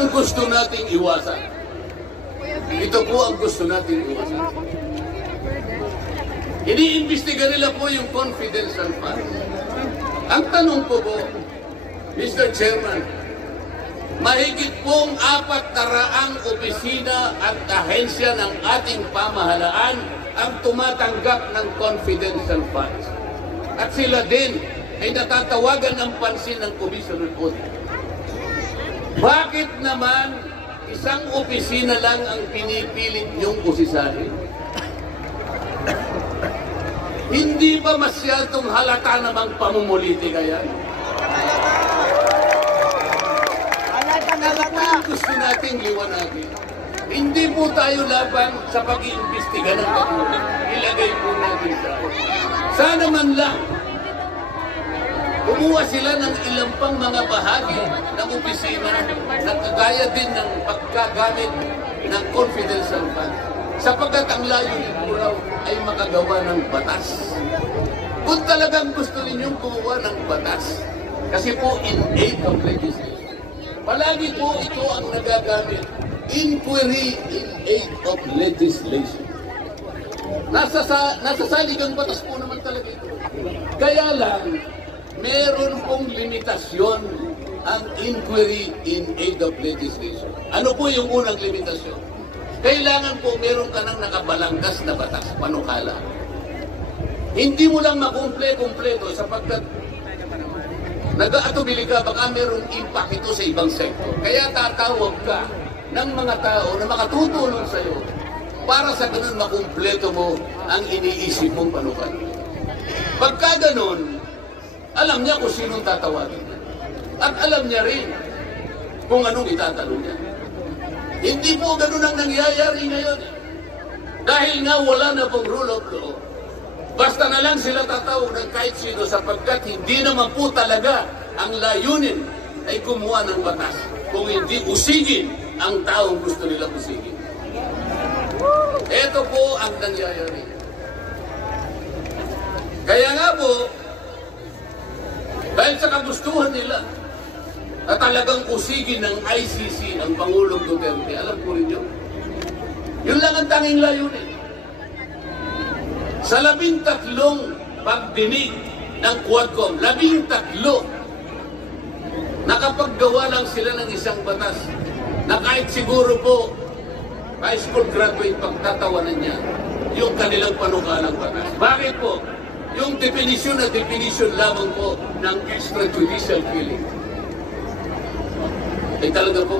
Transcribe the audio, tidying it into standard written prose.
Ang gusto nating iwasan. Ito po ang gusto nating iwasan. Iniimbestiga nila po yung confidential funds. Ang tanong po, Mr. Chairman, mahigit pong 400 opisina at ahensya ng ating pamahalaan ang tumatanggap ng confidential funds. At sila din ay natatawagan ng pansin ng Commission on Audit. Bakit naman isang opisina lang ang pinipilit niyong usisahin? Hindi ba masyadong halata namang pamumuliti kaya? Ano po yung gusto nating liwanagin? Hindi po tayo laban sa pag-iimbestiga ng kanila. Ilagay po natin sa sana man lang kumuha sila ng ilang pang mga bahagi ng opisina na kagaya din ng pagkagamit ng confidential funds. Sapagkat ang layunin po raw ay makagawa ng batas. Kung talagang gusto ninyong kumuha ng batas, kasi po in aid of legislation, palagi po ito ang nagagamit, inquiry in aid of legislation. Nasa saligang batas po naman talaga ito. Kaya lang, meron pong limitasyon ang inquiry in aid of legislation. Ano po yung unang limitasyon? Kailangan po meron ka ng nakabalangkas na batas, panukala. Hindi mo lang makumple-kumpleto sapagkat nag-aatubili ka, baka merong impact ito sa ibang sektor. Kaya tatawag ka ng mga tao na makatutulong sa iyo para sa ganun makumpleto mo ang iniisip mong panukala. Pagka ganun, alam niya kung sinong tatawagin. At alam niya rin kung anong itatanong niya. Hindi po ganun ang nangyayari ngayon. Dahil nga wala na pong rule of law. Basta na lang sila tatawag ng kahit sino sapagkat hindi naman po talaga ang layunin ay kumuha ng batas. Kung hindi usigin ang taong gusto nilang usigin. Ito po ang nangyayari. Kaya nga po, dahil sa kagustuhan nila na talagang usigin ng ICC ang Pangulong Duterte, alam po rin yun. Yun lang ang tanging layunin. Sa 13 pagdinig ng Quadcom, 13, nakapaggawa lang sila ng isang batas na kahit siguro po high school graduate pagtatawanan niya yung kanilang panukalang batas. Bakit po? Yung definition na definition lamang po ng extrajudicial killing. Ay talaga po